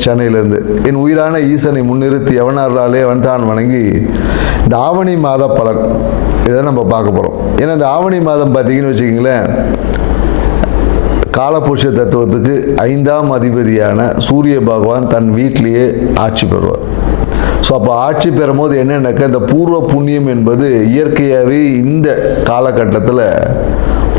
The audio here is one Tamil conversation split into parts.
கன்சல்டன்ட் சென்னையிலேருந்து. என் உயிரான ஈசனை முன்னிறுத்தி எவனார்களாலே அவன் தான் வணங்கி இந்த ஆவணி மாத பலன். இதை நம்ம பார்க்க போகிறோம் ஏன்னா இந்த ஆவணி மாதம் பார்த்தீங்கன்னு வச்சுக்கிங்களேன் காலபுருஷ தத்துவத்துக்கு ஐந்தாம் அதிபதியான சூரிய பகவான் தன் வீட்டிலேயே ஆட்சி பெறுவார். ஸோ அப்போ ஆட்சி பெறும்போது என்னென்னாக்கா இந்த பூர்வ புண்ணியம் என்பது இயற்கையாகவே இந்த காலகட்டத்தில்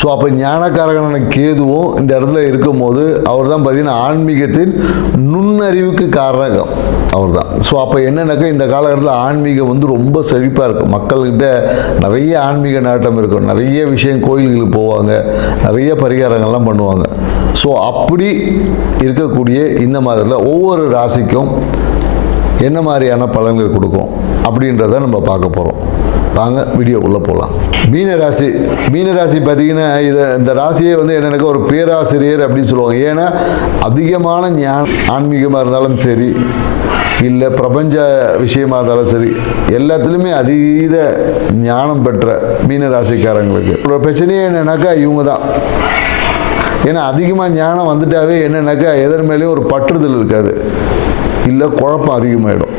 ஸோ அப்போ ஞானக்காரகனான கேதுவும் இந்த இடத்துல இருக்கும்போது அவர் தான் பார்த்தீங்கன்னா ஆன்மீகத்தின் நுண்ணறிவுக்கு காரணம் அவர் தான் ஸோ அப்போ என்னென்னாக்கா இந்த காலகட்டத்தில் ஆன்மீகம் வந்து ரொம்ப செழிப்பாக இருக்கும். மக்கள்கிட்ட நிறைய ஆன்மீக நாட்டம் இருக்கும். நிறைய விஷயம் கோயில்களுக்கு போவாங்க. நிறைய பரிகாரங்கள்லாம் பண்ணுவாங்க. ஸோ அப்படி இருக்கக்கூடிய இந்த மாதத்தில் ஒவ்வொரு ராசிக்கும் என்ன மாதிரியான பலன்கள் கொடுக்கும் அப்படின்றத நம்ம பார்க்க போகிறோம் வாங்க வீடியோ உள்ளே போகலாம் மீனராசி மீனராசி பார்த்தீங்கன்னா இதை இந்த ராசியே வந்து என்னென்னாக்கா ஒரு பேராசிரியர் அப்படின்னு சொல்லுவாங்க. ஏன்னா அதிகமான ஞான ஆன்மீகமாக இருந்தாலும் சரி இல்லை பிரபஞ்ச விஷயமா இருந்தாலும் சரி எல்லாத்துலேயுமே அதீத ஞானம் பெற்ற மீனராசிக்காரங்களுக்கு. ஒரு பிரச்சனையே என்னன்னாக்கா இவங்க தான் ஏன்னா அதிகமாக ஞானம் வந்துட்டாவே என்னன்னாக்கா எதன் மேலேயும் ஒரு பற்றுதல் இருக்காது. இல்லை குழப்பம் அதிகமாகிடும்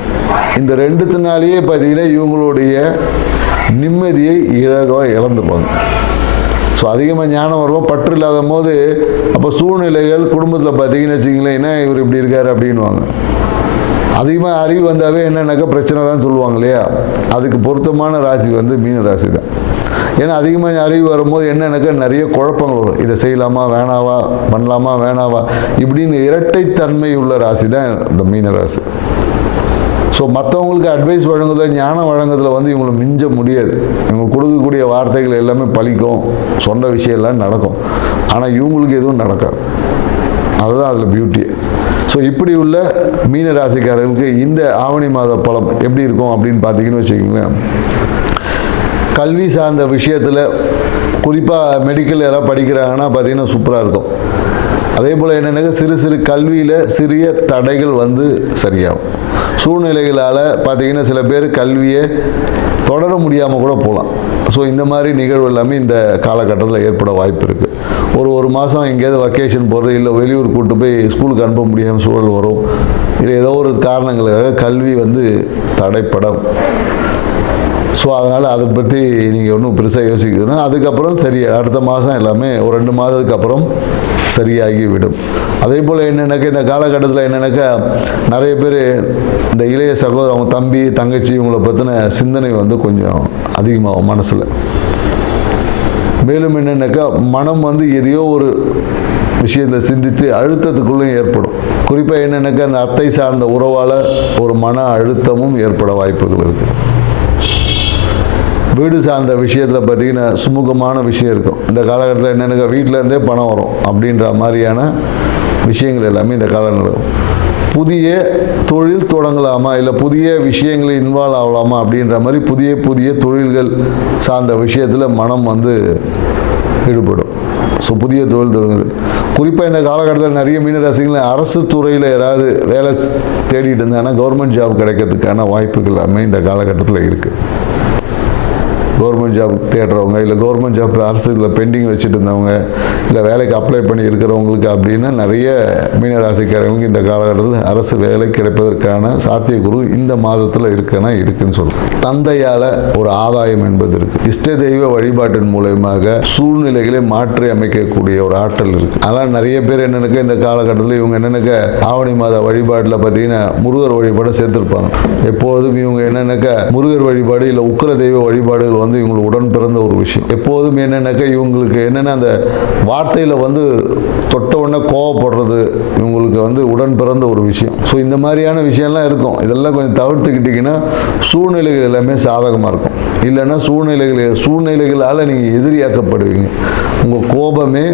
இந்த ரெண்டுத்தினாலேயே பார்த்தீங்கன்னா இவங்களுடைய நிம்மதியை இழகவாக இழந்துப்பாங்க ஸோ அதிகமாக ஞானம் வருவோம் பற்று இல்லாத போது அப்போ சூழ்நிலைகள் குடும்பத்தில் பார்த்தீங்கன்னு வச்சிங்களேன் என்ன இவர் இப்படி இருக்கார் அப்படின்வாங்க அதிகமாக அறிவு வந்தாவே என்னென்னாக்கா பிரச்சனை தான் சொல்லுவாங்க இல்லையா? அதுக்கு பொருத்தமான ராசி வந்து மீன ராசி தான் ஏன்னா அதிகமாக அறிவு வரும்போது எனக்கு? நிறைய குழப்பங்கள் வரும். இதை செய்யலாமா வேணாவா பண்ணலாமா வேணாவா? இப்படின்னு இரட்டைத்தன்மை உள்ள ராசி தான் இந்த மீன ராசி. ஸோ மற்றவங்களுக்கு அட்வைஸ் வழங்குதல் ஞானம் வழங்குறதுல வந்து இவங்களை மிஞ்ச முடியாது. இவங்க கொடுக்கக்கூடிய வார்த்தைகள் எல்லாமே பழிக்கும். சொன்ன விஷயம் எல்லாம் நடக்கும். ஆனால் இவங்களுக்கு எதுவும் நடக்காது. அதுதான் அதில் பியூட்டி ஸோ இப்படி உள்ள மீன ராசிக்காரர்களுக்கு இந்த ஆவணி மாத பழம் எப்படி இருக்கும் அப்படின்னு பார்த்தீங்கன்னு வச்சுக்கோங்களேன். கல்வி சார்ந்த விஷயத்தில் குறிப்பாக மெடிக்கல் யாராவது படிக்கிறாங்கன்னா பார்த்தீங்கன்னா சூப்பராக இருக்கும். அதே போல் என்னென்னா சிறு சிறு கல்வியில் சிறிய தடைகள் வந்து சரியாகும். சூழ்நிலைகளால் பார்த்தீங்கன்னா சில பேர் கல்வியை தொடர முடியாமல் கூட போகலாம். ஸோ இந்த மாதிரி நிகழ்வு எல்லாமே இந்த காலகட்டத்தில் ஏற்பட வாய்ப்பு இருக்குது ஒரு ஒரு மாதம் எங்கேயாவது வக்கேஷன் போகிறது இல்லை வெளியூர் கூட்டு போய் ஸ்கூலுக்கு அனுப்ப முடியாமல் சூழல் வரும். இல்லை ஏதோ ஒரு காரணங்களுக்காக கல்வி வந்து தடைப்படம். ஸோ அதனால் அதை பற்றி நீங்கள் ஒன்றும் பெருசாக யோசிக்கணும் அதுக்கப்புறம் சரி அடுத்த மாதம் எல்லாமே ஒரு ரெண்டு மாதத்துக்கு அப்புறம் சரியாகி விடும். அதே போல் என்னென்னாக்கா இந்த காலகட்டத்தில் என்னென்னாக்கா நிறைய பேர் இந்த இளைய சகோதரர் அவங்க தம்பி தங்கச்சி இவங்களை பற்றின சிந்தனை வந்து கொஞ்சம் அதிகமாகும் மனசில். மேலும் என்னென்னாக்கா மனம் வந்து எதையோ ஒரு விஷயத்தை சிந்தித்து அழுத்தத்துக்குள்ளேயும் ஏற்படும். குறிப்பாக என்னென்னாக்கா அந்த அத்தை சார்ந்த உறவால் ஒரு மன அழுத்தமும் ஏற்பட வாய்ப்புகள் இருக்குது வீடு சார்ந்த விஷயத்தில் பார்த்தீங்கன்னா சுமூகமான விஷயம் இருக்கும். இந்த காலகட்டத்தில் என்னென்ன வீட்டிலேருந்தே பணம் வரும் அப்படின்ற மாதிரியான விஷயங்கள் எல்லாமே இந்த காலம் நடக்கும். புதிய தொழில் தொடங்கலாமா? இல்லை புதிய விஷயங்களில் இன்வால்வ் ஆகலாமா? அப்படின்ற மாதிரி புதிய புதிய தொழில்கள் சார்ந்த விஷயத்தில் மனம் வந்து ஈடுபடும். ஸோ புதிய தொழில் தொடங்குது. குறிப்பாக இந்த காலகட்டத்தில் நிறைய மீனராசிகள் அரசு துறையில் யாராவது வேலை தேடிட்டு இருந்தாங்கன்னா கவர்மெண்ட் ஜாப் கிடைக்கிறதுக்கான வாய்ப்புகள் எல்லாமே இந்த காலகட்டத்தில் இருக்குது கவர்மெண்ட் ஜாப் தேடுறவங்க இல்லை கவர்மெண்ட் ஜாப் அரசுல பெண்டிங் வச்சுட்டு இருந்தவங்க இல்லை வேலைக்கு அப்ளை பண்ணி இருக்கிறவங்களுக்கு அப்படின்னா நிறைய மீனராசிக்காரங்களுக்கு இந்த காலகட்டத்தில் அரசு வேலை கிடைப்பதற்கான சாத்தியக்குழு இந்த மாதத்தில் இருக்குன்னா இருக்குன்னு சொல்லுவோம் தந்தையால் ஒரு ஆதாயம் என்பது இருக்குது இஷ்ட தெய்வ வழிபாட்டின் மூலயமாக சூழ்நிலைகளை மாற்றி அமைக்கக்கூடிய ஒரு ஆற்றல் இருக்குது அதனால் நிறைய பேர் என்னென்னக்க இந்த காலகட்டத்தில் இவங்க என்னென்னக்க ஆவணி மாத வழிபாட்டில் பார்த்தீங்கன்னா முருகர் வழிபாடு சேர்த்துருப்பாங்க. எப்போதும் இவங்க என்னென்னக்க முருகர் வழிபாடு இல்லை உக்கிர தெய்வ வழிபாடுகள் வந்து வந்து இவங்களுக்கு உடன் பிறந்த ஒரு விஷயம். எப்போதும் என்னென்னாக்கா இவங்களுக்கு என்னென்ன அந்த வார்த்தையில் வந்து தொட்ட உடனே கோவப்படுறது இவங்களுக்கு வந்து உடன் பிறந்த ஒரு விஷயம். ஸோ இந்த மாதிரியான விஷயம்லாம் இருக்கும். இதெல்லாம் கொஞ்சம் தவிர்த்துக்கிட்டிங்கன்னா சூழ்நிலைகள் எல்லாமே சாதகமாக இருக்கும். இல்லைன்னா சூழ்நிலைகள் சூழ்நிலைகளால் நீங்கள் எதிரியாக்கப்படுவீங்க. உங்கள் கோபமே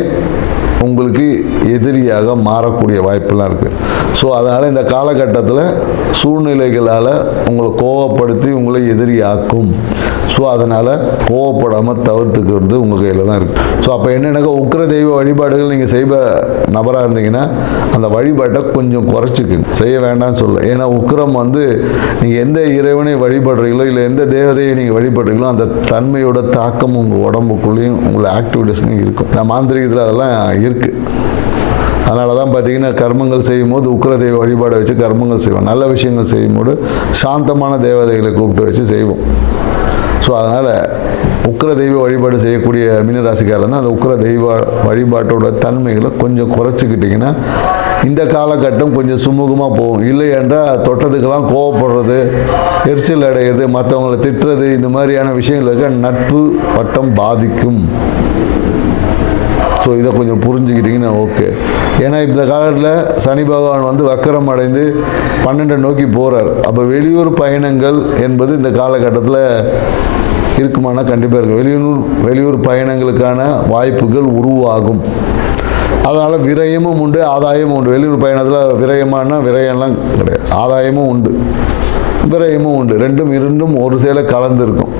உங்களுக்கு எதிரியாக மாறக்கூடிய வாய்ப்பெல்லாம் இருக்குது ஸோ அதனால் இந்த காலகட்டத்தில் சூழ்நிலைகளால் உங்களை கோவப்படுத்தி உங்களை எதிரியாக்கும். ஸோ அதனால் கோவப்படாமல் தவிர்த்துக்கிறது உங்கள் கையில் தான் இருக்குது ஸோ அப்போ என்னென்னாக்கா உக்கிர தெய்வ வழிபாடுகள் நீங்கள் செய்வ நபராக இருந்தீங்கன்னா அந்த வழிபாட்டை கொஞ்சம் குறைச்சிக்குங்க. செய்ய வேண்டாம்னு சொல்ல ஏன்னா உக்கிரம் வந்து நீங்கள் எந்த இறைவனை வழிபடுறீங்களோ இல்லை எந்த தேவதையை நீங்கள் வழிபடுறீங்களோ அந்த தன்மையோட தாக்கம் உங்கள் உடம்புக்குள்ளேயும் உங்களை ஆக்டிவிட்டீஸ்லையும் இருக்கும். நான் மாந்திரிகத்தில் அதெல்லாம் இருக்குது அதனால தான் பார்த்தீங்கன்னா கர்மங்கள் செய்யும்போது உக்கிர தெய்வ வழிபாடை வச்சு கர்மங்கள் செய்வோம். நல்ல விஷயங்கள் செய்யும்போது சாந்தமான தேவதைகளை கூப்பிட்டு வச்சு செய்வோம். ஸோ அதனால் உக்கிர தெய்வ வழிபாடு செய்யக்கூடிய மீனராசிக்காரர் தான் அந்த உக்கிர தெய்வ வழிபாட்டோட தன்மைகளை கொஞ்சம் குறைச்சிக்கிட்டிங்கன்னா இந்த காலகட்டம் கொஞ்சம் சுமூகமாக போகும். இல்லை என்றால் தொட்டதுக்கெல்லாம் கோவப்படுறது எரிச்சல் அடைகிறது மற்றவங்களை திட்டுறது இந்த மாதிரியான விஷயங்களுக்கு நட்பு வட்டம் பாதிக்கும். ஸோ இதை கொஞ்சம் புரிஞ்சுக்கிட்டிங்கன்னா ஓகே ஏன்னா இந்த காலத்தில் சனி பகவான் வந்து வக்கரம் அடைந்து பன்னெண்டை நோக்கி போகிறார் அப்போ வெளியூர் பயணங்கள் என்பது இந்த காலகட்டத்தில் இருக்குமானா கண்டிப்பாக இருக்கும். வெளியூர் வெளியூர் பயணங்களுக்கான வாய்ப்புகள் உருவாகும். அதனால் விரயமும் உண்டு ஆதாயமும் உண்டு. வெளியூர் பயணத்தில் விரயமானா விரயம்லாம் கிடையாது. ஆதாயமும் உண்டு. விரயமும் உண்டு. ரெண்டும் இரண்டும் ஒரு சேலை கலந்து இருக்கும்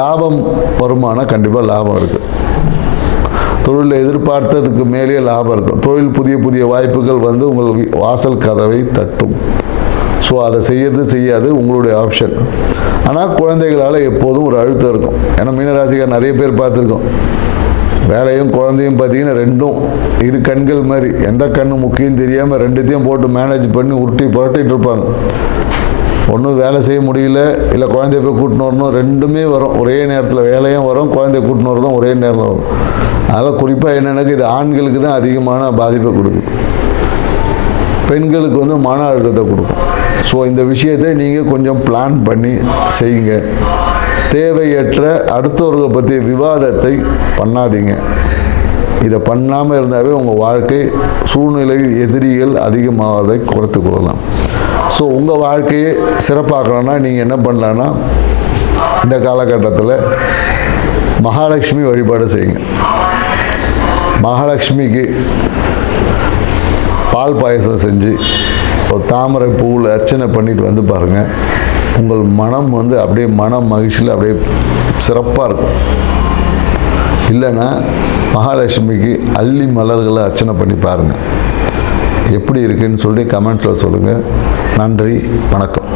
லாபம் வருமானம் கண்டிப்பாக லாபம் இருக்குது தொழிலில் எதிர்பார்த்ததுக்கு மேலே லாபம் இருக்கும். தொழில் புதிய புதிய வாய்ப்புகள் வந்து உங்கள் வாசல் கதவை தட்டும். ஸோ அதை செய்யறது செய்யாது உங்களுடைய ஆப்ஷன் ஆனால் குழந்தைகளால் எப்போதும் ஒரு அழுத்தம் இருக்கும். ஏன்னா மீனராசிக்கார் நிறைய பேர் பார்த்துருக்கோம். வேலையும் குழந்தையும் பார்த்தீங்கன்னா ரெண்டும் இரு கண்கள் மாதிரி. எந்த கண்ணு முக்கியம் தெரியாமல் ரெண்டுத்தையும் போட்டு மேனேஜ் பண்ணி உருட்டி புரட்டிகிட்டு இருப்பாங்க. ஒன்றும் வேலை செய்ய முடியல இல்லை குழந்தைய போய் கூட்டின்னு வரணும் ரெண்டுமே வரும். ஒரே நேரத்தில் வேலையும் வரும் குழந்தைய கூட்டின்னு வரதும் ஒரே நேரத்தில் வரும். அதனால் குறிப்பாக என்னென்னாக்க இது ஆண்களுக்கு தான் அதிகமான பாதிப்பை கொடுக்குது. பெண்களுக்கு வந்து மன அழுத்தத்தை கொடுக்கும். ஸோ இந்த விஷயத்தை நீங்கள் கொஞ்சம் பிளான் பண்ணி செய்யுங்க. தேவையற்ற அடுத்தவர்களை பற்றிய விவாதத்தை பண்ணாதீங்க. இதை பண்ணாமல் இருந்தாவே உங்கள் வாழ்க்கை சூழ்நிலை எதிரிகள் அதிகமாவதை குறைத்து கொள்ளலாம். ஸோ உங்கள் வாழ்க்கையை சிறப்பாக்கணும்னா நீங்கள் என்ன பண்ணலான்னா இந்த காலகட்டத்தில் மகாலட்சுமி வழிபாடு செய்யுங்க. மகாலட்சுமிக்கு பால் பாயசம் செஞ்சு ஒரு தாமரை பூவில் அர்ச்சனை பண்ணிட்டு வந்து பாருங்கள் உங்கள் மனம் வந்து அப்படியே மனம் மகிழ்ச்சியில் அப்படியே சிறப்பாக இருக்கும். இல்லைன்னா மகாலட்சுமிக்கு அள்ளி மலர்களை அர்ச்சனை பண்ணி பாருங்கள் எப்படி இருக்குன்னு சொல்லி கமெண்ட்ஸில் சொல்லுங்கள் நன்றி வணக்கம்.